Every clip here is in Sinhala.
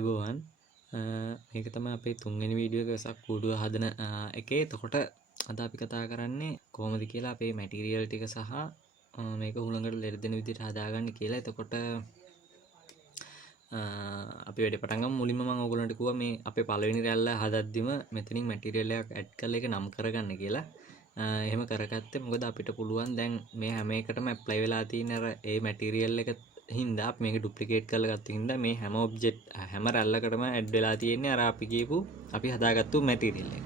ආයුබෝවන් මේක තමයි අපේ තුන්වෙනි වීඩියෝ එක වෙසක් කූඩුව හදන එකේ. එතකොට අද අපි කතා කරන්නේ කොහොමද කියලා අපේ මැටීරියල් ටික සහ මේක හුළඟට ලෙඩ දෙන විදිහට හදාගන්න කියලා. එතකොට අපි වැඩේ පටන් ගමු. මුලින්ම මම ඔයගොල්ලන්ට කිව්වා මේ අපේ පළවෙනි රැල්ල හදද්දිම මෙතනින් මැටීරියල් එකක් ඇඩ් කරලා ඒක නම් කරගන්න කියලා. එහෙම කරගත්තේ මොකද අපිට පුළුවන් දැන් මේ හැම එකටම ඇප්ලයි වෙලා තියෙන අර ඒ මැටීරියල් එක හින්දා අපි මේක ඩුප්ලිකේට් කරලා ගත්ත හින්දා මේ හැම ඔබ්ජෙක්ට් හැම රැල්ලකටම ඇඩ් වෙලා තියෙන්නේ අර අපි කියපු අපි හදාගත්තු මැටීරියල් එක.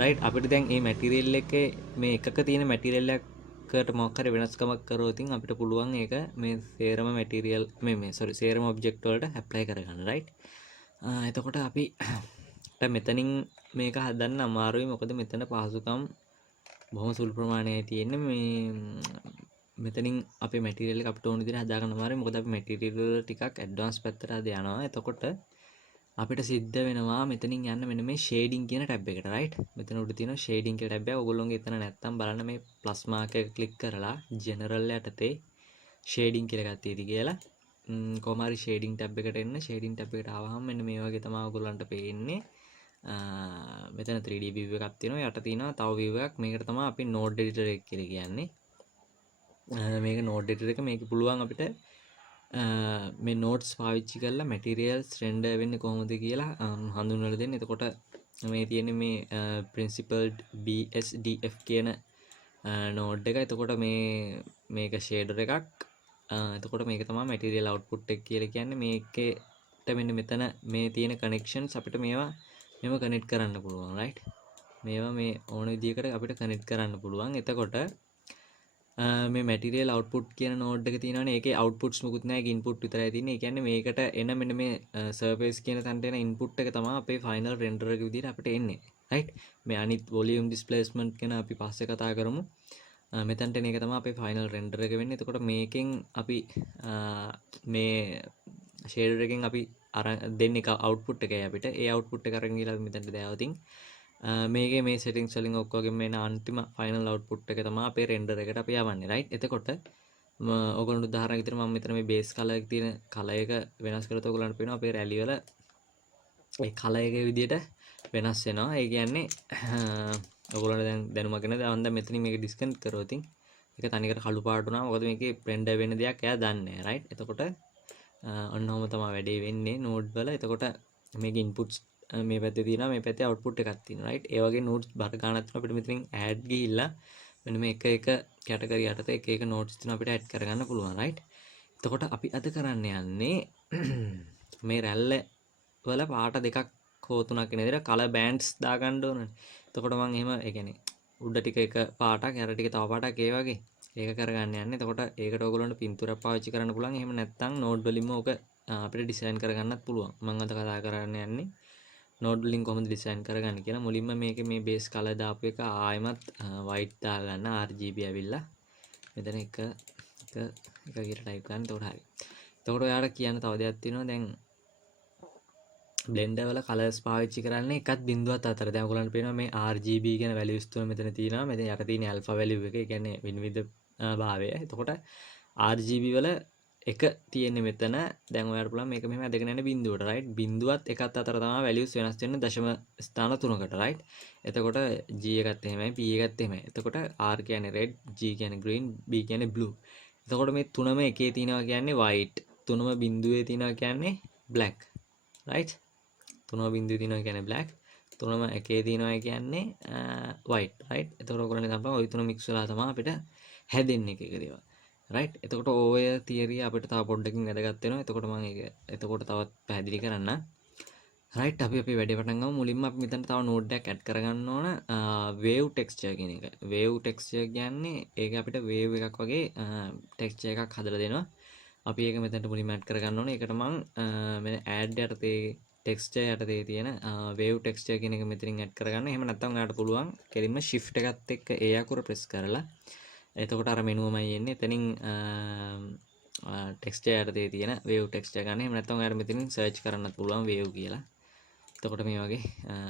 රයිට් අපිට දැන් මේ මැටීරියල් එකේ මේ එකක තියෙන මැටීරියල් එකකට මොකක් හරි වෙනස්කමක් කරොත් අපිට පුළුවන් ඒක මේ සේරම මැටීරියල් සේරම ඔබ්ජෙක්ට් වලට ඇප්ලයි කරගන්න. රයිට් එතකොට අපි මෙතනින් මේක හදන්න අමාරුයි මොකද මෙතන පහසුකම් බොහොම සුළු ප්‍රමාණයයි තියෙන්නේ. මේ මෙතනින් අපේ මැටීරියල් එක අපිට ඕන විදිහට හදාගන්න අමාරුයි මොකද අපි මැටීරියල් ටිකක් ඇඩ්වාන්ස් පැත්තට යනවා. එතකොට අපිට සිද්ධ වෙනවා මෙතනින් යන්න මෙන්න මේ ෂේඩින් කියන ටැබ් එකට. රයිට් මෙතන උඩ තියෙනවා ෂේඩින් කියලා ටැබ් එක. ඔයගොල්ලෝගේ එතන නැත්තම් බලන්න මේ ප්ලස් මාක් එක ක්ලික් කරලා ජෙනරල් යටතේ ෂේඩින් කියලා එකක් තියෙදි කියලා. කොහොම හරි ෂේඩින් ටැබ් එකට එන්න. ෂේඩින් ටැබ් එකට ආවහම මෙන්න මේ වගේ තමයි ඔයගොල්ලන්ට පේන්නේ. මෙතන 3D view එකක් තියෙනවා. යට තියෙනවා තව view එකක්. මේකට තමයි අපි node editor එක කියලා කියන්නේ. මේක node editor එක. මේක පුළුවන් අපිට මේ nodes පාවිච්චි කරලා materials render වෙන්නේ කොහොමද කියලා හඳුන්වලා දෙන්න. එතකොට මේ තියෙන්නේ මේ principled BSDF කියන node එක. එතකොට මේක shader එකක්. එතකොට මේක තමයි material output එක කියලා කියන්නේ. මේකේට මෙන්න මෙතන මේ තියෙන connections අපිට මේවා කනෙක්ට් කරන්න පුළුවන්. රයිට් මේවා මේ ඕන විදිහකට අපිට කනෙක්ට් කරන්න පුළුවන්. එතකොට මේ මැටීරියල් අවුට්පුට් කියන නෝඩ් එක තියෙනවනේ. ඒකේ අවුට්පුට්ස් මොකුත් නැහැ. ඒක ඉන්පුට් විතරයි තියෙන්නේ. ඒ කියන්නේ මේකට එන මෙන්න මේ සර්ෆේස් කියන තැනට එන ඉන්පුට් එක තමයි අපේ ෆයිනල් රෙන්ඩර් එක විදිහට අපිට එන්නේ. රයිට් මේ අනිත් වොලියුම් ඩිස්ප්ලේස්මන්ට් ගැන අපි පස්සේ කතා කරමු. මෙතනට එන එක තමයි අපේ ෆයිනල් රෙන්ඩර් එක වෙන්නේ. එතකොට මේකෙන් අපි මේ ෂේඩර් එකෙන් අපි දෙන්නේ අවුට්පුට් එකයි අපිට. ඒ අවුට්පුට් එක අරගෙන ගිහලා අපි මෙතනට දාවතින් මේකේ මේ settings වලින් ඔක්කොගෙම එන අන්තිම final output එක තමයි අපේ render එකට අපි යවන්නේ. right එතකොට ඔයගොල්ලන්ට උදාහරණයක් විදිහට මම මෙතන මේ base color එකේ තියෙන color එක වෙනස් කරලා ඔයගොල්ලන්ට පේනවා අපේ rally වල ඒ color එකේ විදිහට වෙනස් වෙනවා. ඒ කියන්නේ ඔයගොල්ලන්ට දැන් දැනුමක් ගැන දැන් මෙතනින් මේක disconnect කරොත් ඒක තනිකර කළු පාට වුණා. මොකද මේකේ render වෙන දෙයක් එයා දන්නේ නැහැ. right එතකොට ඔන්නෝම තමයි වැඩේ වෙන්නේ node වල. එතකොට මේක inputs මේ පැත්තේ තියෙනවා මේ පැත්තේ output එකක් තියෙනවා. right ඒ වගේ nodes බර ගන්නත් අපිට මෙතනින් add ගිහිල්ලා මෙන්න මේ එක category යටතේ එක nodes තියෙනවා අපිට add කරගන්න පුළුවන්. right එතකොට අපි අද කරන්න යන්නේ මේ රැල්ල වල පාට දෙකක් හෝ තුනක් වෙන විදිහට color bands දාගන්න ඕනනේ. එතකොට මම එහෙම ඒ කියන්නේ උඩ ටික එක පාටක් යට ටික තව පාටක් ඒ වගේ ඒක කරගන්න යන්නේ. එතකොට ඒකට ඔයගොල්ලන්ට පින්තූරයක් පාවිච්චි කරන්න පුළුවන්. එහෙම නැත්නම් node වලින්ම ඕක අපිට ඩිසයින් කරගන්නත් පුළුවන්. මම අද කතා කරන්න යන්නේ node වලින් කොහොමද ඩිසයින් කරගන්නේ කියලා. මුලින්ම මේකේ මේ base color දාපු එක ආයෙමත් white දාගන්න RGB ඇවිල්ලා මෙතන එක කියලා ටයිප් කරන්න. එතකොට හරි. එතකොට ඔයාලට කියන්න තව දෙයක් තියෙනවා. දැන් blender වල colors පාවිච්චි කරන්නේ 1.7. දැන් ඔයගොල්ලන්ට පේනවා මේ RGB කියන values තුන මෙතන තියෙනවා. මෙතන යට තියෙන alpha value එක. ඒ කියන්නේ විනිවිද භාවය. එතකොට RGB වල එක තියෙන්නේ මෙතන. දැන් ඔයාලට පුළුවන් මේක මෙහෙම ඇදගෙන යන බිඳුවට. right බිඳුවත් එකත් අතර තමයි values වෙනස් වෙන්නේ දශම ස්ථාන 3කට. right එතකොට G එකත් එහෙමයි P එකත් එහෙමයි. එතකොට R කියන්නේ red, G කියන්නේ green, B කියන්නේ blue. එතකොට මේ තුනම එකේ තියෙනවා කියන්නේ white. තුනම බිඳුවේ තියෙනවා කියන්නේ black. right තුනම බිඳුවේ තියෙනවා කියන්නේ black. තුනම එකේ තියෙනවා කියන්නේ white. right එතකොට ඔයගොල්ලෝ නිකන් ওই තුන mix වෙලා තමයි අපිට හැදෙන්නේ එක දේවල්. right එතකොට ඔය තියරිය අපිට තව පොඩ්ඩකින් වැදගත් වෙනවා. එතකොට මම ඒක එතකොට තවත් පැහැදිලි කරන්න. right අපි වැඩේ පටන් ගමු. මුලින්ම අපි මෙතන තව node එකක් add කරගන්න ඕන wave texture කියන එක. wave texture කියන්නේ ඒක අපිට wave එකක් වගේ texture එකක් හදලා දෙනවා. අපි ඒක මෙතනට මුලින්ම add කරගන්න ඕනේ. ඒකට මම මෙන්න add යටතේ texture යටතේ තියෙන wave texture කියන එක මෙතනින් add කරගන්න. එහෙම නැත්නම් ඔයාලට පුළුවන් කෙලින්ම shift එකත් එක්ක ඒ අකුර press කරලා එතකොට අර මෙනුවමයි එන්නේ. එතනින් ටෙක්ස්චර් යටතේ තියෙන wave texture ගන්න. එහෙම නැත්නම් ඔයාලට මෙතනින් search කරන්නත් පුළුවන් wave කියලා. එතකොට මේ වගේ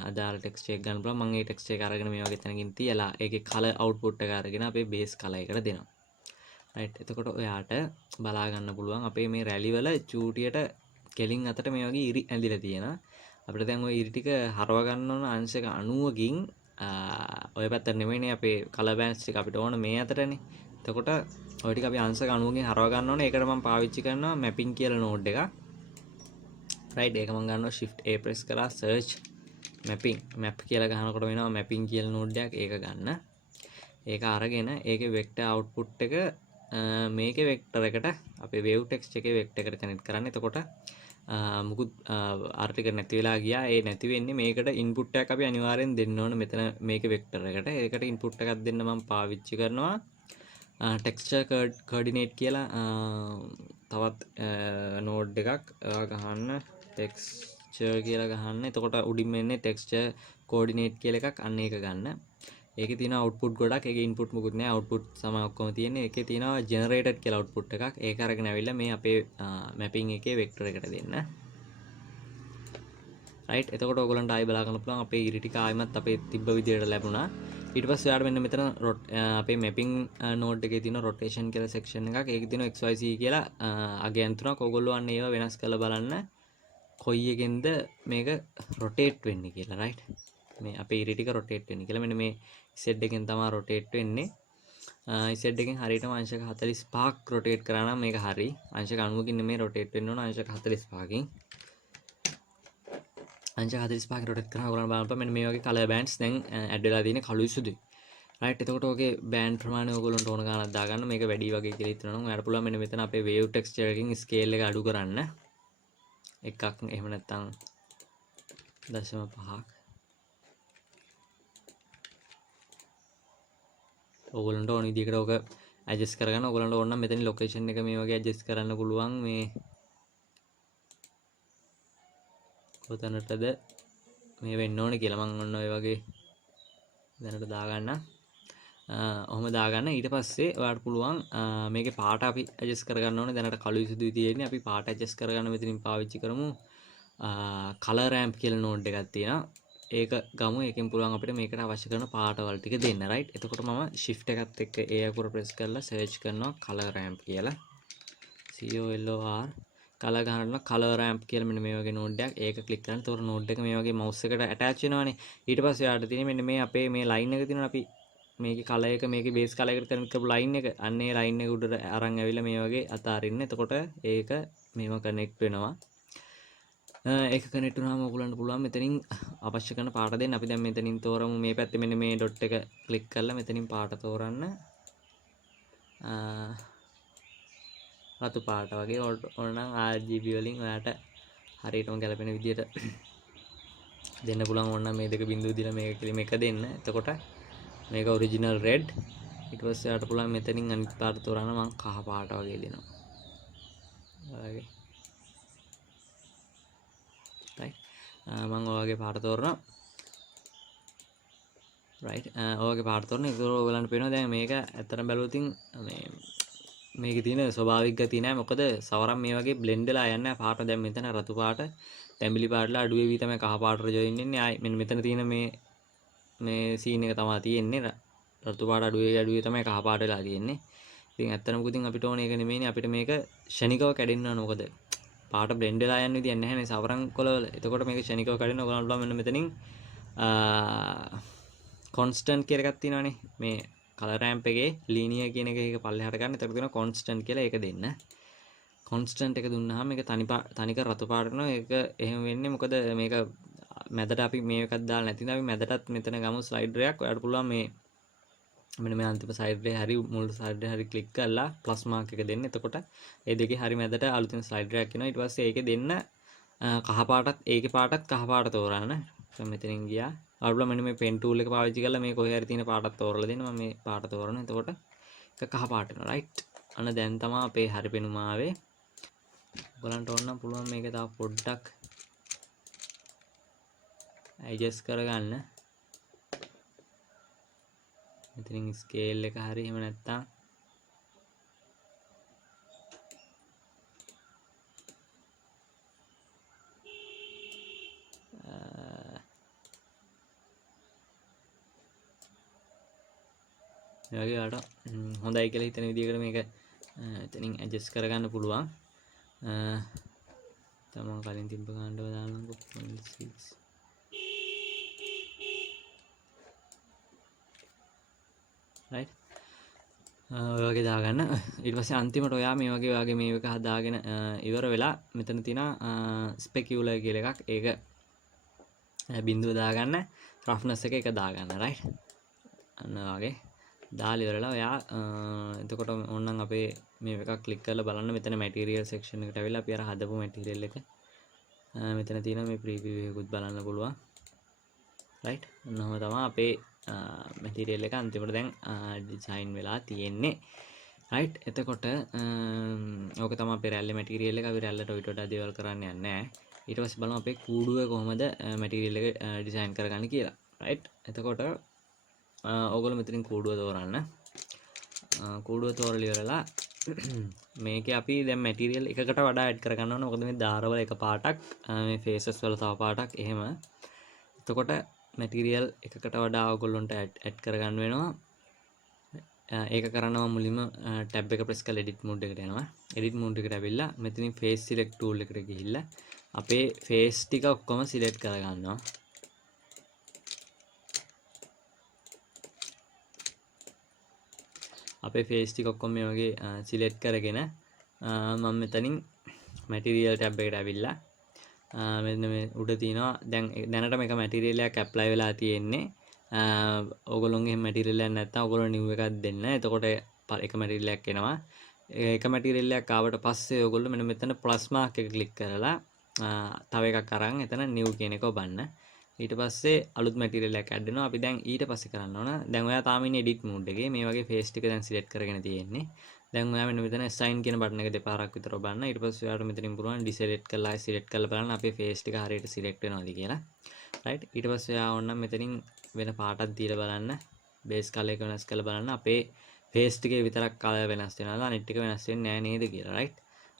අදාළ ටෙක්ස්චර් එක ගන්න පුළුවන්. මම මේ ටෙක්ස්චර් එක අරගෙන මේ වගේ තැනකින් තියලා ඒකේ color output එක අරගෙන අපේ base color එකට දෙනවා. right එතකොට ඔයාට බලා ගන්න පුළුවන් අපේ මේ rally වල චූටියට කෙලින් අතට මේ වගේ ඉරි ඇඳිලා තියෙනවා. අපිට දැන් ওই ඉරි ටික හරව ගන්න ඕන අංශක 90කින් ඔය පැත්තට නෙමෙයිනේ අපේ කලර් බෑන්ඩ්ස් ටික අපිට ඕන මේ අතටනේ. එතකොට ඔය ටික අපි අංශක 90කින් හරව ගන්න ඕනේ. ඒකට මම පාවිච්චි කරනවා මැපින් කියලා නෝඩ් එකක්. රයිට් ඒක මම ගන්නවා shift A press කරලා search mapping map කියලා ගහනකොට වෙනවා mapping කියලා නෝඩ් එකක්. ඒක ගන්න. ඒක අරගෙන ඒකේ vector output එක මේකේ vector එකට අපේ wave text එකේ vector එකට connect කරන්න. එතකොට මුකුත් අර ටික නැති වෙලා ගියා. ඒ නැති වෙන්නේ මේකට input එකක් අපි අනිවාර්යෙන් දෙන්න ඕන මෙතන මේකේ vector එකට. ඒකට input එකක් දෙන්න මම පාවිච්චි කරනවා texture coordinate කියලා තවත් node එකක් ගහන්න texture කියලා ගහන්න. එතකොට උඩින්ම එන්නේ texture coordinate කියලා එකක්. අන්න ඒක ගන්න. ඒකේ තියෙන output ගොඩක්. ඒකේ input මොකුත් නැහැ. output සම ඔක්කොම තියෙන්නේ. ඒකේ තියෙනවා generated කියලා output එකක්. ඒක අරගෙන ඇවිල්ලා මේ අපේ mapping එකේ vector එකට දෙන්න. right එතකොට ඔයගොල්ලන්ට ආයි බලා ගන්න පුළුවන් අපේ ඉරි ටික ආයිමත් අපේ තිබ්බ විදියට ලැබුණා. ඊට පස්සේ ඔයාලට මෙන්න මෙතන අපේ mapping node එකේ තියෙන rotation කියලා section එකක්. ඒකේ තියෙන xyz කියලා අගයන් තුනක්. ඔයගොල්ලෝ අන්න ඒවා වෙනස් කරලා බලන්න කොයි එකෙන්ද මේක rotate වෙන්නේ කියලා. right මේ අපේ ඉරි ටික rotate වෙන්නේ කියලා. මෙන්න මේ Z එකෙන් තමයි rotate වෙන්නේ. Z එකෙන් හරියටම අංශක 45ක් rotate කරා නම් මේක හරි. අංශක 90කින් නෙමෙයි rotate වෙන්න ඕන අංශක 45කින්. අංශක 45කින් rotate කරා ඔයගොල්ලෝ බලන්න මෙන්න මේ වගේ color bands දැන් add වෙලා තියෙන්නේ කළුයි සුදුයි. right එතකොට ඔගේ band ප්‍රමාණය ඔයගොල්ලන්ට ඕන ගානක් දාගන්න. මේක වැඩි වගේ කියලා හිතනවා නම් ඔයාලට පුළුවන් මෙන්න මෙතන අපේ wave texture එකකින් scale එක අඩු කරන්න. එකක් එහෙම නැත්නම් 0.5ක් ඔයගොල්ලන්ට ඕන විදිහකට ඔක ඇඩ්ජස්ට් කරගන්න. ඔයගොල්ලන්ට ඕන නම් මෙතන ලොකේෂන් එක මේ වගේ ඇඩ්ජස්ට් කරන්න පුළුවන්. මේ කොතනටද මේ වෙන්න ඕනේ කියලා මම ඔන්න ඔය වගේ දැනට දාගන්න. ඔහොම දාගන්න. ඊට පස්සේ ඔයාලට පුළුවන් මේකේ පාට අපි ඇඩ්ජස්ට් කරගන්න ඕනේ. දැනට කළුයි සුදුයි තියෙන්නේ. අපි පාට ඇඩ්ජස්ට් කරගන්න මෙතනින් පාවිච්චි කරමු. color ramp කියලා නෝඩ් එකක් තියෙනවා. ඒක ගමු. ඒකෙන් පුළුවන් අපිට මේකට අවශ්‍ය කරන පාටවල් ටික දෙන්න. right එතකොට මම shift එකත් එක්ක A අකුර press කරලා search කරනවා color ramp කියලා. COLOR color ගහනවා color ramp කියලා මෙන්න මේ වගේ නෝඩ් එකක්. ඒක ක්ලික් කරන්න. ඒතකොට නෝඩ් එක මේ වගේ mouse එකට attach වෙනවානේ. ඊට පස්සේ ඔයාලට තියෙන්නේ මෙන්න මේ අපේ මේ line එක තියෙනවා. අපි මේකේ color එක මේකේ base color එකට connect කරපු line එක. අන්න ඒ line එක උඩට අරන් ඇවිල්ලා මේ වගේ අතාරින්න. එතකොට ඒක මේව connect වෙනවා. ඒක කනෙක්ට් වුණාම ඔයගොල්ලන්ට පුළුවන් මෙතනින් අවශ්‍ය කරන පාට දෙන්න. අපි දැන් මෙතනින් තෝරමු මේ පැත්තේ මෙන්න මේ ඩොට් එක ක්ලික් කරලා මෙතනින් පාට තෝරන්න. රතු පාට වගේ ඕනනම් RGB වලින් ඔයාට හරියටම ගැලපෙන විදියට දෙන්න පුළුවන්. ඕනනම් මේ දෙක බිඳුව දීලා මේක කිලිම එක දෙන්න. එතකොට මේක ඔරිජිනල් රෙඩ්. ඊට පස්සේ ඔයාට පුළුවන් මෙතනින් අනිත් පාට තෝරන්න. මම කහ පාට වගේ දෙනවා. වගේ මම ඔයගේ පාට තෝරනවා. right ඔයගේ පාට තෝරන. ඒක ඔයගලන්ට පේනවා දැන් මේක ඇත්තටම බැලුවොත් මේ මේකේ තියෙන ස්වභාවික ගතිය නෑ. මොකද සවරම් මේ වගේ blend වෙලා යන්නේ නැහැ. පාට දැන් මෙතන රතු පාට තැඹිලි පාටලා අඩු වෙවි තමයි කහ පාටට join වෙන්නේ. ආයි මෙන්න මෙතන තියෙන මේ scene එක තමයි තියෙන්නේ. රතු පාට අඩු වෙවි තමයි කහ පාට වෙලා තියෙන්නේ. ඉතින් ඇත්තටම ඉතින් අපිට ඕනේ ඒක නෙමෙයිනේ. අපිට මේක ෂණිකව කැඩෙන්න ඕන. මොකද පාට බ්ලෙන්ඩ් වෙලා යන විදියක් නැහැ නේ සවරම් කොළවල. එතකොට මේක ෂණිකව කඩින්න ඔයගොල්ලන්ට පුළුවන් මෙන්න මෙතනින් constant කියලා එකක් තියෙනවානේ. මේ color ramp එකේ linear කියන එක පල්ලෙහාට ගන්න. එතකොට තියෙනවා constant කියලා ඒක දෙන්න. constant එක දුන්නාම මේක තනික රතු පාට වෙනවා. ඒක එහෙම වෙන්නේ මොකද මේක මැදට අපි මේකක් දාලා නැතිනම් අපි මැදටත් මෙතන ගමු ස්ලයිඩර් එකක්. ඔයාලට පුළුවන් මේ මෙන්න මේ අන්තිම සයිඩ් එකේ හරි මුල් සයිඩ් එකේ හරි ක්ලික් කරලා ප්ලස් මාක් එක දෙන්න. එතකොට ඒ දෙකේ හරි මැදට අලුතින් ස්ලයිඩර් එකක් එනවා. ඊට පස්සේ ඒකේ දෙන්න කහ පාටත් ඒකේ පාටත් කහ පාට තෝරන්න. දැන් මෙතනින් ගියා. ඔයාලා මෙන්න මේ පෙන් ටූල් එක පාවිච්චි කරලා මේ කොහේ හරි තියෙන පාටත් තෝරලා දෙන්න. මම මේ පාට තෝරනවා. එතකොට ඒක කහ පාට වෙනවා. right අන්න දැන් තමයි අපේ හරි පෙනුම ආවේ. ඔයගලන්ට ඕන නම් පුළුවන් මේක තව පොඩ්ඩක් ඇඩ්ජස්ට් කරගන්න. මෙතනින් ස්කේල් එක හරි එහෙම නැත්තම් මේ වගේ ඔයාලට හොඳයි කියලා හිතන විදිහකට මේක එතනින් ඇඩ්ජස්ට් කරගන්න පුළුවන්. තමන් කලින් තිබ්බ ගානටම දාන්නකො 0.6 right ඔය වගේ දාගන්න. ඊට පස්සේ අන්තිමට ඔයා මේ වගේ මේ එක හදාගෙන ඉවර වෙලා මෙතන තියෙනවා ස්පෙකියුලර් කියලා එකක්. ඒක බිඳුව දාගන්න, රෆ්නස් එක දාගන්න right. අන්න වගේ දාලා ඉවරලා ඔයා එතකොට ඕනනම් අපේ මේ එකක් ක්ලික් කරලා බලන්න. මෙතන මැටීරියල් සෙක්ෂන් එකට ඇවිල්ලා අපි අර හදපු මැටීරියල් එක මෙතන තියෙනවා. මේ ප්‍රීවිව් එකකුත් බලන්න පුළුවන් right. ඔන්නම තමයි අපේ මැටීරියල් එක අන්තිමට දැන් ඩිසයින් වෙලා තියෙන්නේ right. එතකොට ඕක තමයි අපේ රැල්ලේ මැටීරියල් එක. අපි රැල්ලට ඔයිට වඩා දේවල් කරන්න යන්නේ නැහැ. ඊට පස්සේ බලමු අපේ කූඩුව කොහොමද මැටීරියල් එක ඩිසයින් කරගන්නේ කියලා right. එතකොට ඕගොල්ලෝ මෙතනින් කූඩුව තෝරන්න. කූඩුව තෝරලා ඉවරලා මේකේ අපි දැන් මැටීරියල් එකකට වඩා ඇඩ් කරගන්න ඕන. මොකද මේ දාරවල එක පාටක්, මේ ෆේසස් වල තව පාටක් එහෙම. එතකොට මැටීරියල් එකකට වඩා ඔයගොල්ලන්ට ඇඩ් කරගන්න වෙනවා. ඒක කරනවා මුලින්ම ටැබ් එක ප්‍රෙස් කරලා එඩිට් මෝඩ් එකට යනවා. එඩිට් මෝඩ් එකට ඇවිල්ලා මෙතනින් ෆේස් සිලෙක්ට් ටූල් එකට ගිහිල්ලා අපේ ෆේස් ටික ඔක්කොම සිලෙක්ට් කරගන්නවා. අපේ ෆේස් ටික ඔක්කොම මේ වගේ සිලෙක්ට් කරගෙන මම මෙතනින් මැටීරියල් ටැබ් එකට ඇවිල්ලා මෙන්න මේ උඩ තියෙනවා දැනට මේක මැටීරියල් එකක් ඇප්ලයි වෙලා තියෙන්නේ. ඕගොල්ලෝගේ මැටීරියල් එකක් නැත්නම් ඕගොල්ලෝ නිව් එකක් දෙන්න. එතකොට එක මැටීරියල් එකක් එනවා. එක මැටීරියල් එකක් ආවට පස්සේ ඕගොල්ලෝ මෙන්න මෙතන ප්ලස් මාක් එක ක්ලික් කරලා තව එකක් අරන් එතන නිව් කියන එක ඔබන්න. ඊට පස්සේ අලුත් මැටීරියල් එකක් ඇඩ් වෙනවා. අපි දැන් ඊට පස්සේ කරන්න ඕන. දැන් ඔයා තාම ඉන්නේ එඩිට් මෝඩ් එකේ. මේ වගේ ෆේස් ටික දැන් සිලෙක්ට් කරගෙන තියෙන්නේ. දැන් ඔයා මෙන්න මෙතන assign කියන බටන් එක දෙපාරක් විතර ඔබන්න. ඊට පස්සේ ඔයාලට මෙතනින් පුළුවන් ඩිසෙලෙක්ට් කරලා සිලෙක්ට් කරලා බලන්න අපේ ෆේස් ටික හරියට සිලෙක්ට් වෙනවද කියලා. right. ඊට පස්සේ ඔයා ඕනනම් මෙතනින් වෙන පාටක් දීලා බලන්න. බේස් කලර් එක වෙනස් කරලා බලන්න අපේ ෆේස් ටිකේ විතරක් කලර් වෙනස් වෙනවද අනිත් ටික වෙනස් වෙන්නේ නැහැ නේද කියලා right.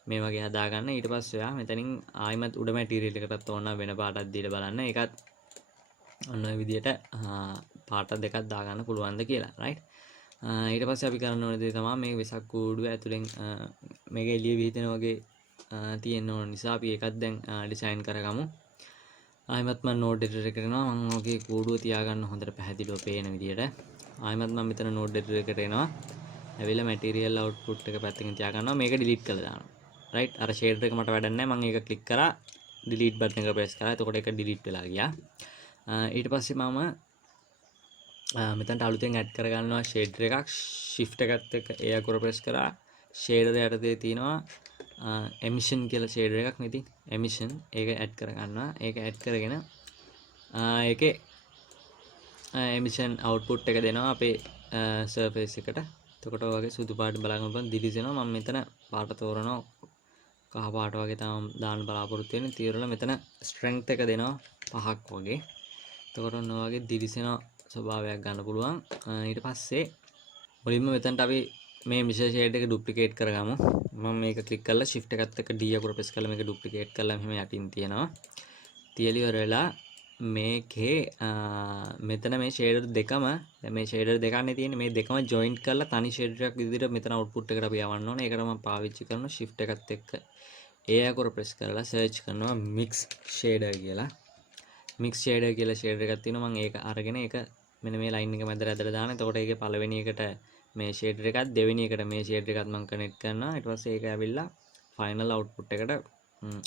මේ වගේ හදාගන්න. ඊට පස්සේ ඔයා මෙතනින් ආයිමත් උඩ මැටීරියල් එකටත් ඕන වෙන පාටක් දීලා බලන්න. ඒකත් ඔන්න ඔය විදිහට පාට දෙකක් දාගන්න පුළුවන්ද කියලා right. ඊට පස්සේ අපි කරන්න ඕන දේ තමයි මේ වෙසක් කූඩුව ඇතුලෙන් මේක එළිය විහිදෙන වගේ තියෙන්න ඕන නිසා අපි ඒකත් දැන් ඩිසයින් කරගමු. ආයිමත් මම නෝඩ් එඩිටර් එකට එනවා. මම ඔගේ කූඩුව තියාගන්න හොඳට පැහැදිලිව පේන විදිහට. ආයිමත් මම මෙතන නෝඩ් එඩිටර් එකට එනවා. ඇවිල්ලා මැටීරියල් අවුට්පුට් එක පැත්තකින් තියාගන්නවා. මේක ඩිලීට් කරලා දානවා. right. අර ෂේඩර් එක මට වැඩක් නැහැ. මම ඒක ක්ලික් කරා ඩිලීට් බටන් එක ප්‍රෙස් කරා. එතකොට ඒක ඩිලීට් වෙලා ගියා. ඊට පස්සේ මම මෙතනට අලුතෙන් ඇඩ් කරගන්නවා ෂේඩර් එකක්. shift එකත් එක්ක ඒ අකුර ප්‍රෙස් කරා. ෂේඩර් යටතේ තියෙනවා emission කියලා ෂේඩර් එකක් නේ. ඉතින් emission ඒක ඇඩ් කරගන්නවා. ඒක ඇඩ් කරගෙන ඒකේ emission output එක දෙනවා අපේ surface එකට. එතකොට ඔය වගේ සුදු පාට බලාගෙන බලන්න දිලිසෙනවා. මම මෙතන පාට තෝරනවා කහ පාට වගේ තමයි දාන්න බලාපොරොත්තු වෙන්නේ. තීරලා මෙතන strength එක දෙනවා 5ක් වගේ. එතකොට ඔන්න ඔය වගේ දිලිසෙන ස්වභාවයක් ගන්න පුළුවන්. ඊට පස්සේ මුලින්ම මෙතනට අපි මේ මිෂර් ෂේඩ් එක ඩුප්ලිකේට් කරගමු. මම මේක ක්ලික් කරලා shift එකත් එක්ක D අකුර ප්‍රෙස් කරලා මේක ඩුප්ලිකේට් කරලා මෙහෙම යටින් තියනවා. තියලා ඉවර වෙලා මේකේ මෙතන මේ ෂේඩර් දෙකම දැන් මේ ෂේඩර් දෙකන්නේ තියෙන්නේ මේ දෙකම ජොයින්ට් කරලා තනි ෂේඩර් එකක් විදිහට මෙතන අවුට්පුට් එකට අපි යවන්න ඕනේ. ඒකට මම පාවිච්චි කරන shift එකත් එක්ක A අකුර ප්‍රෙස් කරලා සර්ච් කරනවා mix shader කියලා. mix shader කියලා ෂේඩර් එකක් තියෙනවා. මම ඒක අරගෙන ඒක මෙන්න මේ ලයින් එක මැදට ඇදලා දානවා. එතකොට ඒකේ පළවෙනි එකට මේ ෂේඩර් එකත් දෙවෙනි එකට මේ ෂේඩර් එකත් මම කනෙක්ට් කරනවා. ඊට පස්සේ ඒක ඇවිල්ලා ෆයිනල් අවුට්පුට් එකට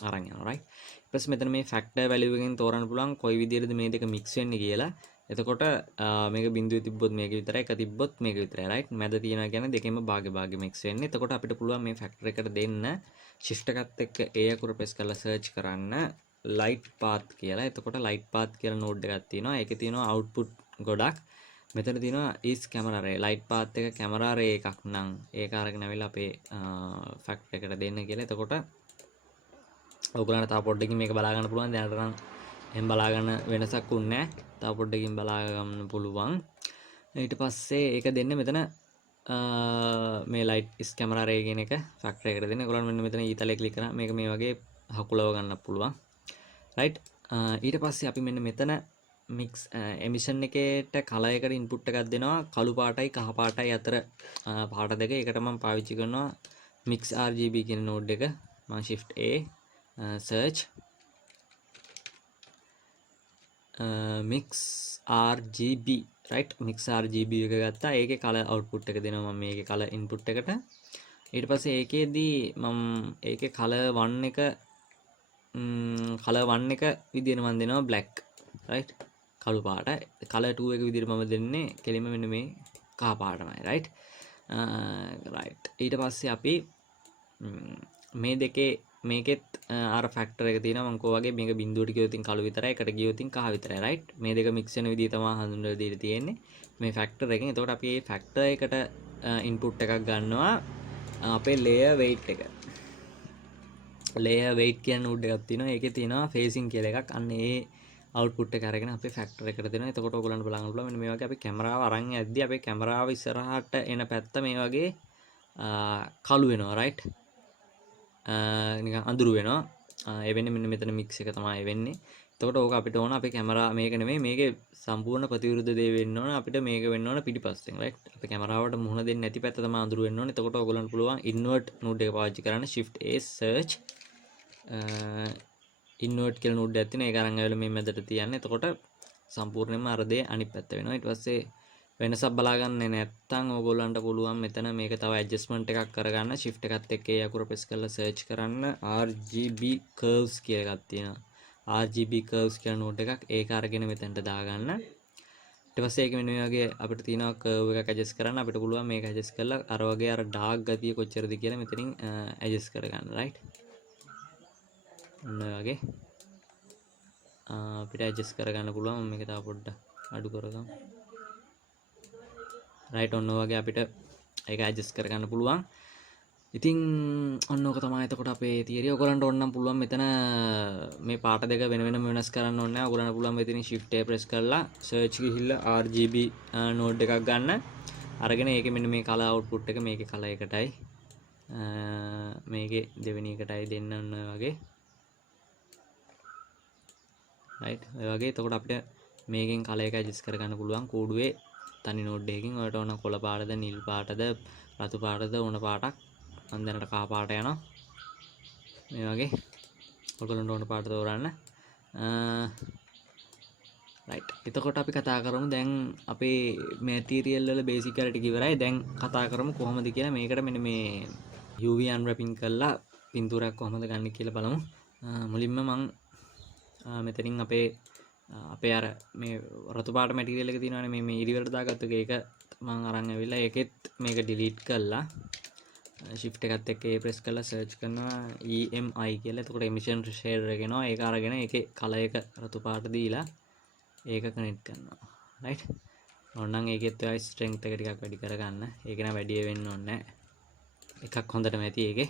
අරන් යනවා right. ඊට පස්සේ මෙතන මේ ෆැක්ටර් වැලියු එකෙන් තෝරන්න පුළුවන් කොයි විදිහටද මේ දෙක මික්ස් වෙන්නේ කියලා. එතකොට මේක බිඳුවේ තිබ්බොත් මේක විතරයි, එක තිබ්බොත් මේක විතරයි right. මැද තියෙනවා කියන්නේ දෙකෙන්ම භාගේ මික්ස් වෙන්නේ. එතකොට අපිට පුළුවන් මේ ෆැක්ටර් එකට දෙන්න shift එකත් එක්ක A අකුර ප්‍රෙස් කරලා සර්ච් කරන්න light path කියලා. එතකොට light path කියලා නෝඩ් එකක් තියෙනවා. ඒකේ තියෙනවා output ගොඩක්. මෙතන තියෙනවා is camera array. light path එක camera array එකක් නම් ඒක අරගෙන ආවිල්ලා අපේ ෆැක්ටර් එකට දෙන්න කියලා. එතකොට ඔයගොල්ලන්ට තව පොඩ්ඩකින් මේක බලා ගන්න පුළුවන්. දැනට නම් එහෙම බලා ගන්න වෙනසක් උන්නේ නැහැ. තව පොඩ්ඩකින් බලා ගන්න පුළුවන්. ඊට පස්සේ ඒක දෙන්න මෙතන මේ light is camera array කියන එක ෆැක්ටර් එකට දෙන්න. ඔයගොල්ලන් මෙන්න මෙතන ඊතලේ ක්ලික් කරා මේක මේ වගේ හකුලව ගන්න පුළුවන්. right. ඊට පස්සේ අපි මෙන්න මෙතන mix emission එකේට කලර් එකට input එකක් දෙනවා. කළු පාටයි කහ පාටයි අතර පාට දෙක. ඒකට මම පාවිච්චි කරනවා mix RGB කියන නෝඩ් එක. මම shift A search mix RGB right mix RGB එක ගත්තා. ඒකේ color output එක දෙනවා මම මේකේ color input එකට. ඊට පස්සේ ඒකේදී මම ඒකේ color 1 එක color 1 එක විදියට මම දෙනවා black right කළු පාට. color 2 එක විදියට මම දෙන්නේ කෙලින්ම මෙන්න මේ කහ පාටමයි right right. ඊට පස්සේ අපි මේ දෙකේ මේකෙත් අර ෆැක්ටර් එක තියෙනවා මම කෝ වගේ මේක බිඳුවට ගියොත් කළු විතරයි එකට ගියොත් කහ විතරයි right. මේ දෙක මික්ස් වෙන විදිය තමයි හඳුන්වලා දීලා තියෙන්නේ මේ ෆැක්ටර් එකෙන්. එතකොට අපි මේ ෆැක්ටර් එකට ඉන්පුට් එකක් ගන්නවා අපේ layer weight එක. layer weight කියන නෝඩ් එකක් තියෙනවා. ඒකේ තියෙනවා facing කියලා එකක්. අන්න ඒ output එක අරගෙන අපේ ෆැක්ටර් එකට දෙනවා. එතකොට ඔයගොල්ලන්ට බලන්න පුළුවන් මෙන්න මේ වගේ අපි කැමරාව අරන් යද්දී අපේ කැමරාව ඉස්සරහට එන පැත්ත මේ වගේ කළු වෙනවා right. නිකන් අඳුරු වෙනවා. ඒ වෙන්නේ මෙන්න මෙතන මික්ස් එක තමයි වෙන්නේ. එතකොට ඕක අපිට ඕන අපේ කැමරා මේක නෙමෙයි මේකේ සම්පූර්ණ ප්‍රතිවිරුද්ධ දේ වෙන්න ඕන අපිට මේක වෙන්න ඕන පිටිපස්සෙන් right. අපේ කැමරාවට මුහුණ දෙන්නේ නැති පැත්ත තමයි අඳුරු වෙන්න ඕන. එතකොට ඔයගොල්ලන්ට පුළුවන් invert node එක පාවිච්චි කරන්න shift a search invert කියලා node එකක් තියෙනවා. ඒක අරන් ආවල මේ මැදට තියන්න. එතකොට සම්පූර්ණයෙන්ම අර දේ අනිත් පැත්ත වෙනවා. ඊට පස්සේ වෙනසක් බලාගන්නේ නැත්නම් ඕගොල්ලන්ට පුළුවන් මෙතන මේක තව ඇඩ්ජස්ට්මන්ට් එකක් කරගන්න shift එකත් එක්ක ඒ අකුර press කරලා search කරන්න RGB curves කියලා එකක් තියෙනවා. RGB curves කියන node එකක් ඒක අරගෙන මෙතනට දාගන්න. ඊට පස්සේ ඒක මෙන්න මේ වගේ අපිට තියෙනවා curve එකක් adjust කරන්න. අපිට පුළුවන් මේක adjust කරලා අර වගේ අර dark ගතිය කොච්චරද කියලා මෙතනින් adjust කරගන්න right. ඔන්න වගේ අපිට adjust කරගන්න පුළුවන්. මේක තව පොඩ්ඩක් අඩු කරගමු. right ඔන්න වගේ අපිට ඒක adjust කරගන්න පුළුවන්. ඉතින් ඔන්න ඔක තමයි එතකොට අපේ තියරිය. ඔයගලන්ට ඕනනම් පුළුවන් මෙතන මේ පාට දෙක වෙන වෙනම වෙනස් කරන්න ඕනේ නැහැ. ඔයගලන්ට පුළුවන් මෙතනින් shift a press කරලා search ගිහිල්ලා RGB node එකක් ගන්න. අරගෙන ඒකේ මෙන්න මේ color output එක මේකේ color එකටයි මේකේ දෙවෙනි එකටයි දෙන්න ඔන්න වගේ right. ඔය වගේ එතකොට අපිට මේකෙන් color එක adjust කරගන්න පුළුවන් කූඩුවේ තනි නෝඩ් එකකින්. ඔයාලට ඕන කොළ පාටද නිල් පාටද රතු පාටද ඕන පාටක් මම දැනට කහ පාට යනවා. මේ වගේ ඔයගොල්ලන්ට ඕන පාට තෝරන්න right. එතකොට අපි කතා කරමු දැන් අපේ මැටීරියල් වල බේසිකාලිටි ඉවරයි. දැන් කතා කරමු කොහොමද කියලා. මේකට මෙන්න මේ UV unwrapping කරලා පින්තූරයක් කොහොමද ගන්න කියලා බලමු. මුලින්ම මම මෙතනින් අපේ අර මේ රතු පාට මැටීරියල් එක තියෙනවානේ මේ ඉරි වලට දාගත්තු එක මම අරන් ඇවිල්ලා ඒකෙත් මේක delete කරලා shift එකත් එක්ක ඒ press කරලා search කරනවා EMI කියලා. එතකොට emission shader එක එනවා. ඒක අරගෙන ඒකේ color එක රතු පාට දීලා ඒක connect කරනවා right. ඕනනම් ඒකෙත් ඔය strength එක ටිකක් වැඩි කරගන්න. ඒක නෑ වැඩි වෙන්න ඕනේ නෑ. එකක් හොඳටම ඇති ඒකේ.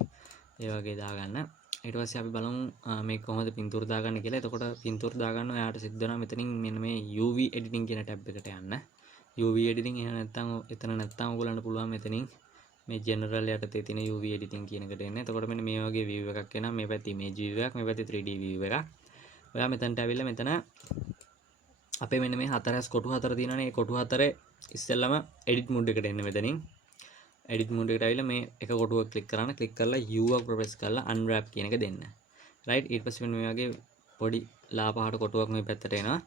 ඒ වගේ දාගන්න. ඊට පස්සේ අපි බලමු මේක කොහොමද පින්තූර දාගන්න කියලා. එතකොට පින්තූර දාගන්න ඔයාලට සිද්ධ වෙනවා මෙතනින් මෙන්න මේ UV editing කියන ටැබ් එකට යන්න. UV editing එහෙම නැත්නම් එතන නැත්නම් ඔයගොල්ලන්ට පුළුවන් මෙතනින් මේ general යටතේ තියෙන UV editing කියන එකට එන්න. එතකොට මෙන්න මේ වගේ view එකක් එනවා. මේ පැත්තේ image view එකක්, මේ පැත්තේ 3D view එකක්. ඔයා මෙතනට ඇවිල්ලා මෙතන අපේ මෙන්න මේ හතරස් කොටු හතර තියෙනවානේ. මේ කොටු හතරේ ඉස්සෙල්ලම edit mode එකට එන්න මෙතනින්. edit mode එකට ඇවිල්ලා මේ එක කොටුවක් click කරන්න. click කරලා U එක press කරලා unwrap කියන එක දෙන්න. right. ඊට පස්සේ මෙන්න මේ වගේ පොඩි ලා පහට කොටුවක් මේ පැත්තට එනවා.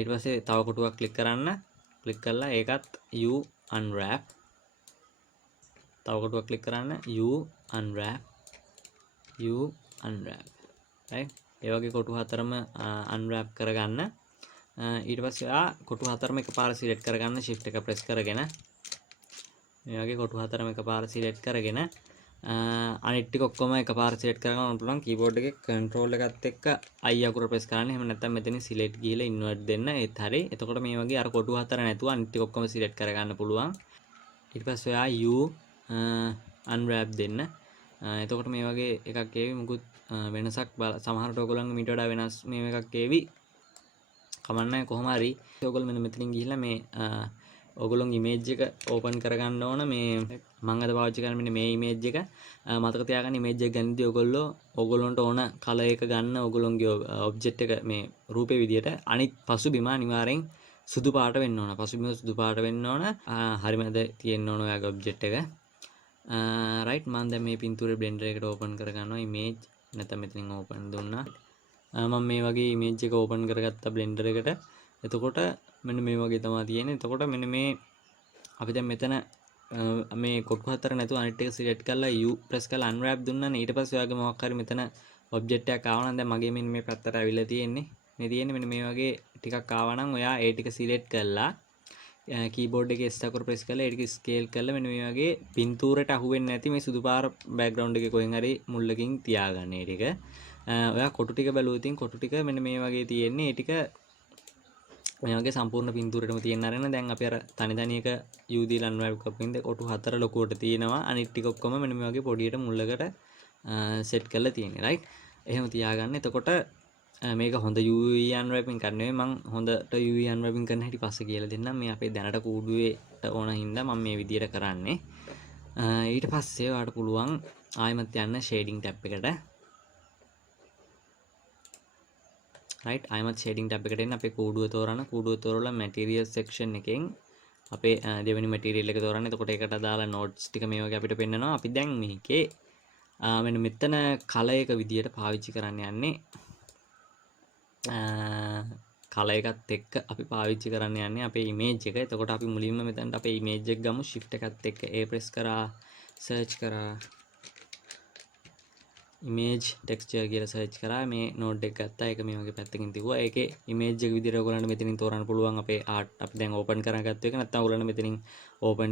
ඊට පස්සේ තව කොටුවක් click කරන්න. click කරලා ඒකත් U unwrap. තව කොටුවක් click කරන්න U unwrap. right. ඒ වගේ කොටු හතරම unwrap කරගන්න. ඊට පස්සේ කොටු හතරම එකපාර select කරගන්න shift එක press කරගෙන මේ වගේ කොටු හතරම එකපාර select කරගෙන අනිත් ටික ඔක්කොම එකපාර select කරගන්න පුළුවන්. keyboard එකේ control එකත් එක්ක I අකුර press කරන්න. එහෙම නැත්නම් මෙතනින් select ගිහලා invert දෙන්න. ඒත් හරිය. එතකොට මේ වගේ අර කොටු හතර නැතුව අනිත් ටික ඔක්කොම select කරගන්න පුළුවන්. ඊට පස්සේ ඔයා U unwrap දෙන්න. එතකොට මේ වගේ එකක් ඒවි. මුකුත් වෙනසක් සමහරට ඔයගොල්ලන්ගේ මීට වඩා වෙනස් මේ එකක් ඒවි. කමන්නේ කොහොම හරි ඔයගොල්ලෝ මෙන්න මෙතනින් ගිහිල්ලා මේ ඔයගොල්ලෝගේ image එක open කරගන්න ඕන. මේ මම අද පාවිච්චි කරන්නේ මෙන්න මේ image එක. මතක තියාගන්න image එක ගන්නදී ඔයගොල්ලන්ට ඕන color එක ගන්න ඔයගොල්ලෝගේ object එක මේ රූපේ විදියට අනිත් පසුබිම අනිවාර්යෙන් සුදු පාට වෙන්න ඕන. පසුබිම සුදු පාට වෙන්න ඕන. හරියමද තියෙන්න ඕන ඔයාගේ object එක. right. මම දැන් මේ පින්තූරේ blender එකට open කරගන්නවා image නැත්නම් මෙතනින් ඕපන් දුන්නා. මම මේ වගේ ඉමේජ් එක ඕපන් කරගත්තා බ්ලෙන්ඩර් එකට. එතකොට මෙන්න මේ වගේ තමයි තියෙන්නේ. එතකොට මෙන්න මේ අපි දැන් මෙතන මේ කොටු හතර නැතුව අනිත් එක සිලෙක්ට් කරලා U ප්‍රෙස් කරලා අන්රැප් දුන්නානේ. ඊට පස්සේ ඔයාගේ මොකක් හරි මෙතන ඔබ්ජෙක්ට් එකක් ආවා නම් දැන් මගේ මෙන්න මේ පැත්තට ඇවිල්ලා තියෙන්නේ. මේ තියෙන්නේ මෙන්න මේ වගේ ටිකක් ආවා නම් ඔයා ඒ ටික සිලෙක්ට් කරලා කීබෝඩ් එකේ S අකුර ප්‍රෙස් කරලා ඒ ටික ස්කේල් කරලා මෙන්න මේ වගේ පින්තූරයට අහු වෙන්නේ නැති මේ සුදු පාර බෑග්ග්‍රවුන්ඩ් එකේ කොහෙන් හරි මුල්ලකින් තියාගන්න ඒ ටික. ඔයා කොටු ටික බැලුවොත් කොටු ටික මෙන්න මේ වගේ තියෙන්නේ. ඒ ටික මේ වගේ සම්පූර්ණ පින්තූරෙටම තියෙන අරගෙන දැන් අපි අර තනි තනි එක U දීලා අන්රැප් කරපින්ද කොටු හතර ලොකුවට තියෙනවා. අනිත් ටික ඔක්කොම මෙන්න මේ වගේ පොඩියට මුල්ලකට සෙට් කරලා තියෙන්නේ. රයිට්. එහෙම තියාගන්න. එතකොට මේක හොඳ UV අන්රැපින් කරන්නේ මම හොඳට UV අන්රැපින් කරන හැටි පස්සේ කියලා දෙන්නම්. මේ අපේ දැනට කූඩුවේට ඕන හින්දා මම මේ විදියට කරන්නේ. ඊට පස්සේ ඔයාලට පුළුවන් ආයෙමත් යන්න ෂේඩින් ටැබ් එකට. right ආයෙමත් ෂේඩින් ටැබ් එකට එන්න අපේ කූඩුව තෝරන්න. කූඩුව තෝරලා මැටීරියල් සෙක්ෂන් එකෙන් අපේ දෙවෙනි මැටීරියල් එක තෝරන්න. එතකොට ඒකට අදාළ නෝට්ස් ටික මේ වගේ අපිට පෙන්නනවා. අපි දැන් මේකේ මෙන්න මෙතන කලර් එක විදියට පාවිච්චි කරන්න යන්නේ. කලර් එකත් එක්ක අපි පාවිච්චි කරන්න යන්නේ අපේ ඉමේජ් එක. එතකොට අපි මුලින්ම මෙතනට අපේ ඉමේජ් එක ගමු. shift එකත් එක්ක A press කරා search කරා image texture කියලා search කරා. මේ node එක ගත්තා. ඒක මේ වගේ පැත්තකින් තිබුවා. ඒකේ image එක විදිහට ඔයගොල්ලන්ට මෙතනින් තෝරන්න පුළුවන් අපේ art අපි දැන් open කරගත්ත එක. නැත්නම් ඔයගොල්ලන්ට මෙතනින් open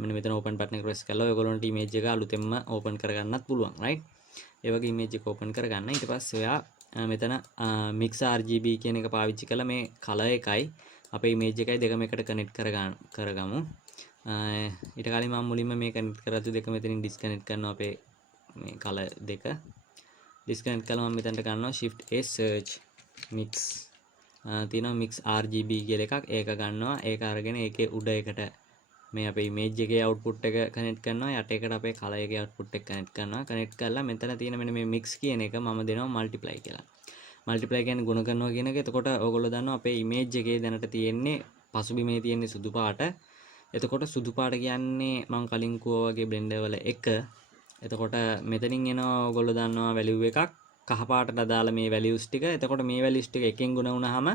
මෙන්න මෙතන open button එක press කරලා ඔයගොල්ලන්ට image එක අලුතෙන්ම open කරගන්නත් පුළුවන්. right ඒ වගේ image එක open කරගන්න. ඊට පස්සේ ඔයා මෙතන mix RGB කියන එක පාවිච්චි කරලා මේ color එකයි අපේ image එකයි දෙකම එකට connect කරගමු. ඊට කලින් මම මුලින්ම මේ connect කරලා දෙක මෙතනින් disconnect කරනවා අපේ මේ color දෙක. disconnect කළා මම මෙතනට ගන්නවා shift A search mix තියෙනවා mix RGB කියලා එකක්. ඒක ගන්නවා. ඒක අරගෙන ඒකේ උඩ එකට මේ අපේ image එකේ output එක connect කරනවා. යට එකට අපේ color එකේ output එක connect කරනවා. connect කරලා මෙතන තියෙන මෙන්න මේ mix කියන එක මම දෙනවා multiply කියලා. multiply කියන්නේ ගුණ කරනවා කියන එක. එතකොට ඕගොල්ලෝ දන්නවා අපේ image එකේ දැනට තියෙන්නේ පසුබිමේ තියෙන්නේ සුදු පාට. එතකොට සුදු පාට කියන්නේ මම කලින් කිව්වා වගේ blender වල එක. එතකොට මෙතනින් එනවා ඔයගොල්ලෝ දන්නවා value එකක් කහ පාටට අදාළ මේ values ටික. එතකොට මේ values ටික එකෙන් ගුණ වුණාම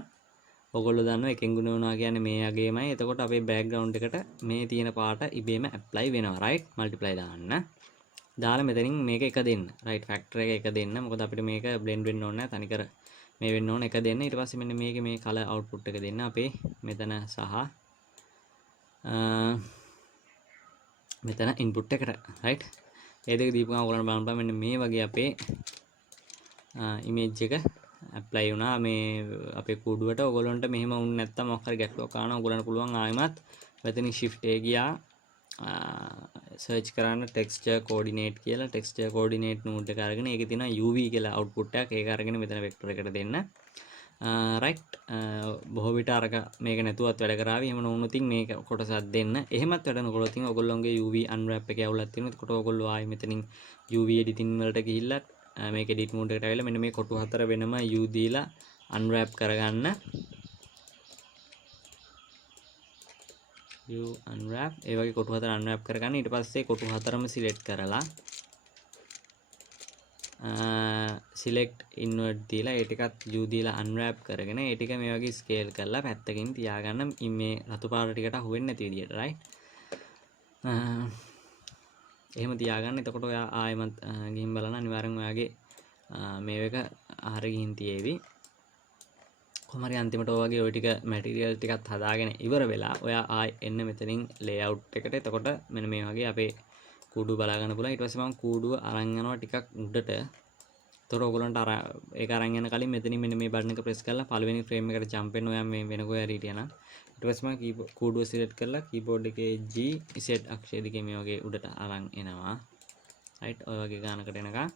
ඔයගොල්ලෝ දන්නවා එකෙන් ගුණ වුණා කියන්නේ මේ යගේමයි. එතකොට අපේ background එකට මේ තියෙන පාට ඉබේම apply වෙනවා. right multiply දාන්න. දාලා මෙතනින් මේක එක දෙන්න. right factor එක දෙන්න. මොකද අපිට මේක blend වෙන්න ඕනේ නැහැ. තනිකර මේ වෙන්න ඕනේ එක දෙන්න. ඊට පස්සේ මෙන්න මේකේ මේ color output එක දෙන්න අපේ මෙතන සහ මෙතන input එකට. right ඒ දෙක දීපු ගමන් ඔයගොල්ලන් බලන්න මෙන්න මේ වගේ අපේ image එක apply වුණා මේ අපේ කූඩුවට. ඔයගොල්ලන්ට මෙහෙම වුණ නැත්තම් මොකක් හරි ගැටලුවක් ආවම ඔයගොල්ලන්ට පුළුවන් ආයෙමත් මෙතනින් shift A ගියා search කරන්න texture coordinate කියලා. texture coordinate node එක අරගෙන ඒකේ තියෙනවා UV කියලා output එකක්. ඒක අරගෙන මෙතන vector එකට දෙන්න. right බොහෝ විට අරක මේක නැතුවත් වැඩ කරાવી. එහෙම නොවුනොත් මේක කොටසක් දෙන්න. එහෙමත් වැඩ නොකරොත් ඔයගොල්ලෝගේ UV unwrap එකේ අවුලක් තියෙනවා. එතකොට ඔයගොල්ලෝ ආයෙ මෙතනින් UV editing වලට ගිහිල්ලා මේක edit mode එකට ආවිලා මෙන්න මේ කොටු හතර වෙනම U දීලා unwrap කරගන්න. U unwrap ඒ වගේ කොටු හතර unwrap කරගන්න. ඊට පස්සේ කොටු හතරම select කරලා select inward දීලා ඒ ටිකත් U දීලා unwrap කරගෙන ඒ ටික මේ වගේ scale කරලා පැත්තකින් තියාගන්න. මේ රතු පාට ටිකට අහු වෙන්නේ නැති විදියට right එහෙම තියාගන්න. එතකොට ඔයා ආයෙමත් ගිහින් බලන්න අනිවාර්යෙන් ඔයාගේ මේක හරිය ගිහින් තියේවි. කොහොම හරි අන්තිමට ඔය වගේ ওই ටික මැටීරියල් ටිකත් හදාගෙන ඉවර වෙලා ඔයා ආයෙ එන්න මෙතනින් layout එකට. එතකොට මෙන්න මේ වගේ අපේ කූඩුව බලා ගන්න පුළුවන්. ඊට පස්සේ මම කූඩුව අරන් යනවා ටිකක් උඩට. ඒතර ඔයගොල්ලන්ට අර ඒක අරන් යන කලින් මෙතනින් මෙන්න මේ බටන් එක press කරලා පළවෙනි frame එකට jump වෙන්න ඔයා මේ වෙන කොහේ හරි හිටියනම්. ඊට පස්සේ මම කූඩුව select කරලා keyboard එකේ G Z අක්ෂය දිගේ මේ වගේ උඩට අරන් එනවා. right ඔය වගේ ගානකට එනකම්.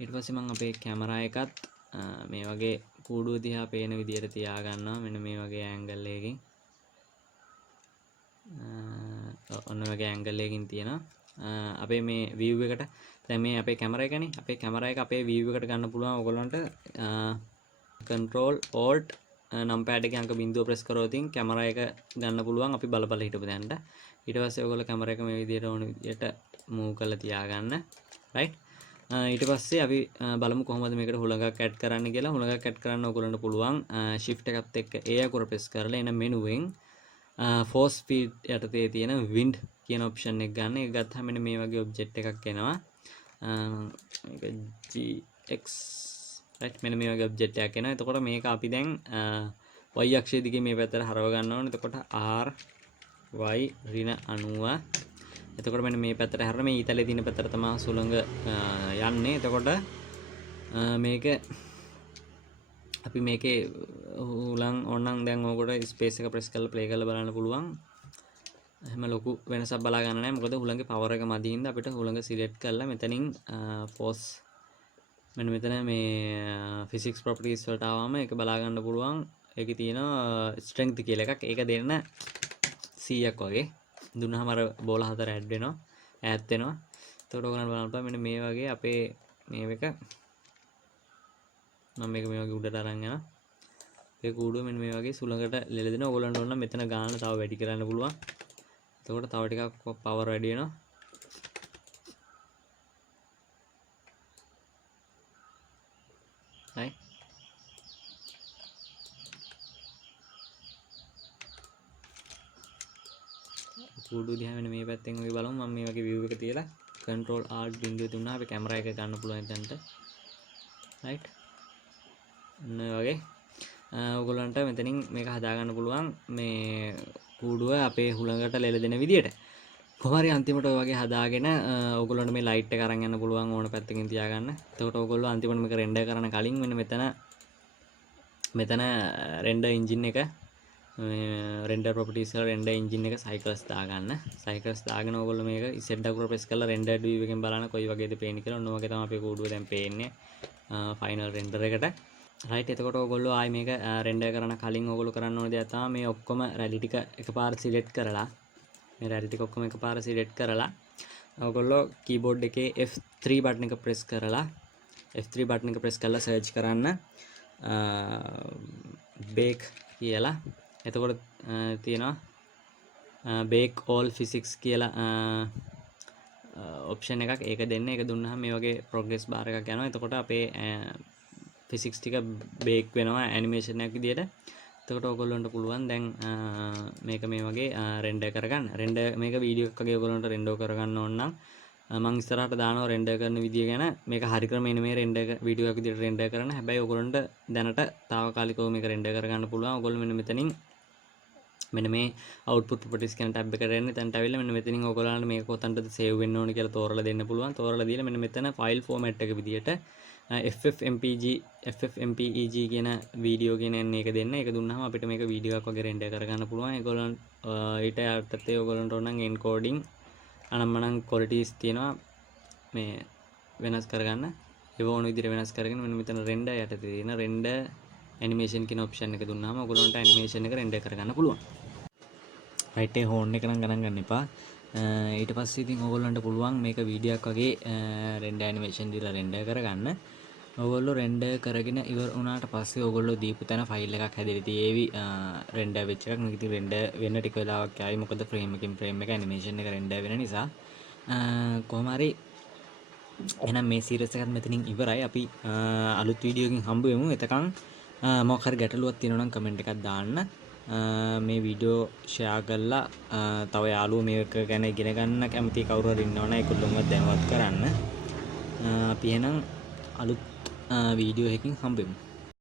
ඊට පස්සේ මම අපේ කැමරා එකත් මේ වගේ කූඩුව දිහා පේන විදියට තියා ගන්නවා. මෙන්න මේ වගේ angle එකකින් ඔන්න වගේ angle එකකින් තියෙනවා. අපේ මේ view එකට දැන් මේ අපේ කැමරා එකනේ. අපේ කැමරා එක අපේ view එකට ගන්න පුළුවන් ඔයගොල්ලන්ට control alt numpad එකේ අංක 0 press කරොත් කැමරා එක ගන්න පුළුවන්. අපි බල හිටපු දැන්ට. ඊට පස්සේ ඔයගොල්ලෝ කැමරා එක මේ විදියට ඕන විදියට move කරලා තියාගන්න. right ඊට පස්සේ අපි බලමු කොහොමද මේකට හුළඟක් ඇඩ් කරන්න කියලා. හුළඟක් ඇඩ් කරන්න ඔයගොල්ලන්ට පුළුවන් shift එකත් එක්ක A අකුර press කරලා එන මෙනුවෙන් force field යටතේ තියෙන wind කියන option එක ගන්න. ඒක ගත්තාම මෙන්න මේ වගේ object එකක් එනවා. මේක GX right මෙන්න මේ වගේ object එකක් එනවා. එතකොට මේක අපි දැන් y අක්ෂය දිගේ මේ පැත්තට හරව ගන්න ඕනේ. එතකොට r y ඍණ 90. එතකොට මෙන්න මේ පැත්තට හරන මේ ඊතලයේ තියෙන පැත්තට තමයි සුළඟ යන්නේ. එතකොට මේක අපි මේකේ හුලං ඕනනම් දැන් ඕකට ස්පේස් එක ප්‍රෙස් කරලා ප්ලේ කරලා බලන්න පුළුවන්. එහෙම ලොකු වෙනසක් බලා ගන්න නැහැ. මොකද හුලඟේ පවර් එක මදි හින්දා අපිට හුලඟ සිලෙක්ට් කරලා මෙතනින් force මෙන්න මෙතන මේ physics properties වලට ආවම ඒක බලා ගන්න පුළුවන්. ඒකේ තියෙනවා strength කියලා එකක්. ඒක දෙන්න 100ක් වගේ. දුන්නාම අර බෝල හතර ඇඩ් වෙනවා. ඈත් වෙනවා. එතකොට ඔයගොල්ලන් බලන්න මෙන්න මේ වගේ අපේ මේ එක මම මේක මේ වගේ උඩට අරන් යනවා. ඒ කූඩුව මෙන්න මේ වගේ සුළඟට ලෙලදෙනවා. ඔයගොල්ලන්ට ඕන නම් මෙතන ගාන තව වැඩි කරන්න පුළුවන්. එතකොට තව ටිකක් පවර් වැඩි වෙනවා. right කූඩුව දිහා මෙන්න මේ පැත්තෙන් වගේ බලමු. මම මේ වගේ view එක තියලා control alt බිඳුව දුන්නා අපි කැමරා එක ගන්න පුළුවන් එතනට. right මේ වගේ ඔයගොල්ලන්ට මෙතනින් මේක හදා ගන්න පුළුවන් මේ කූඩුව අපේ හුළඟට ලෙලදෙන විදියට. කොහොම හරි අන්තිමට ඔය වගේ හදාගෙන ඔයගොල්ලන්ට මේ ලයිට් එක අරන් යන්න පුළුවන් ඕන පැත්තකින් තියාගන්න. එතකොට ඔයගොල්ලෝ අන්තිමට මේක රෙන්ඩර් කරන්න කලින් මෙතන රෙන්ඩර් එන්ජින් එක රෙන්ඩර් ප්‍රොපර්ටිස් වල රෙන්ඩර් එන්ජින් එක සයිකල්ස් දාගන්න. සයිකල්ස් දාගෙන ඔයගොල්ලෝ මේක Z අකුර ප්‍රෙස් කරලා රෙන්ඩර් view එකෙන් බලන්න කොයි වගේද පේන්නේ කියලා. ඔන්න ඔයගේ තමයි අපේ කූඩුව දැන් පේන්නේ ෆයිනල් රෙන්ඩර් එකට. right එතකොට ඔයගොල්ලෝ ආයි මේක රෙන්ඩර් කරන කලින් ඔයගොල්ලෝ කරන්න ඕන දේ තමයි මේ ඔක්කොම රැලි ටික එකපාර සිලෙක්ට් කරලා මේ රැලි ටික ඔක්කොම එකපාර සිලෙක්ට් කරලා ඔයගොල්ලෝ කීබෝඩ් එකේ F3 බටන් එක ප්‍රෙස් කරලා F3 බටන් එක ප්‍රෙස් කරලා සර්ච් කරන්න bake කියලා. එතකොට තියෙනවා bake all physics කියලා option එකක්. ඒක දෙන්න. ඒක දුන්නාම මේ වගේ progress bar එකක් යනවා. එතකොට අපේ physics ටික bake වෙනවා animation එකක් විදියට. එතකොට ඔයගොල්ලන්ට පුළුවන් දැන් මේක මේ වගේ render කරගන්න. render මේක වීඩියෝ එකක් වගේ ඔයගොල්ලන්ට render කරගන්න ඕන නම් මම ඉස්සරහට දානවා render කරන විදිය ගැන. මේක හරි ක්‍රමයෙන් මේ render වීඩියෝ එකක් විදියට render කරන්න. හැබැයි ඔයගොල්ලන්ට දැනට తాවකාලිකව මේක render කරගන්න පුළුවන්. ඔයගොල්ලෝ මෙන්න මෙතනින් මෙන්න මේ output properties කියන tab එකට එන්න. එතනට ඇවිල්ලා මෙන්න මෙතනින් ඔයගොල්ලන්ට මේක කොතනටද save වෙන්න ඕනේ කියලා තෝරලා දෙන්න පුළුවන්. තෝරලා දීලා මෙන්න මෙතන file format එක විදියට FFmpeg කියන වීඩියෝ කියන එක දෙන්න. ඒක දුන්නාම අපිට මේක වීඩියෝ එකක් වගේ රෙන්ඩර් කරගන්න පුළුවන්. ඒගොල්ලන් ඊට යටතේ ඔයගොල්ලන්ට ඕන නම් එන්කෝඩින් අනම්මනම් qualities තියෙනවා මේ වෙනස් කරගන්න. ඒව ඕන විදිහට වෙනස් කරගෙන මෙන්න මෙතන රෙන්ඩර් යටතේ තියෙන රෙන්ඩර් ඇනිමේෂන් කියන ඔප්ෂන් එක දුන්නාම ඔයගොල්ලන්ට ඇනිමේෂන් එක රෙන්ඩර් කරගන්න පුළුවන්. right ඒ හෝන් එක නම් ගණන් ගන්න එපා. ඊට පස්සේ ඉතින් ඔයගොල්ලන්ට පුළුවන් මේක වීඩියෝ එකක් වගේ රෙන්ඩර් ඇනිමේෂන් දීලා රෙන්ඩර් කරගන්න. ඔයගොල්ලෝ රෙන්ඩර් කරගෙන ඉවර වුණාට පස්සේ ඔයගොල්ලෝ දීපු තැන ෆයිල් එකක් හැදෙලා තියෙවි රෙන්ඩර් වෙච්ච එකක්. මේක ඉතින් රෙන්ඩර් වෙන්න ටික වෙලාවක් යයි. මොකද ෆ්‍රේම් එකකින් ෆ්‍රේම් එක ඇනිමේෂන් එක රෙන්ඩර් වෙන නිසා. කොහොම හරි එහෙනම් මේ සීරීස් එකත් මෙතනින් ඉවරයි. අපි අලුත් වීඩියෝ එකකින් හම්බ වෙමු. එතකන් මොකක් හරි ගැටලුවක් තියෙනවා නම් කමෙන්ට් එකක් දාන්න. මේ වීඩියෝ ෂෙයා කරලා තව යාළුවෝ මේක ගැන ඉගෙන ගන්න කැමති කවුරු හරි ඉන්නවනම් ඒගොල්ලොන්ව දැනුවත් කරන්න. අපි එහෙනම් අලුත් වීඩියෝ එකකින් හම්බෙමු.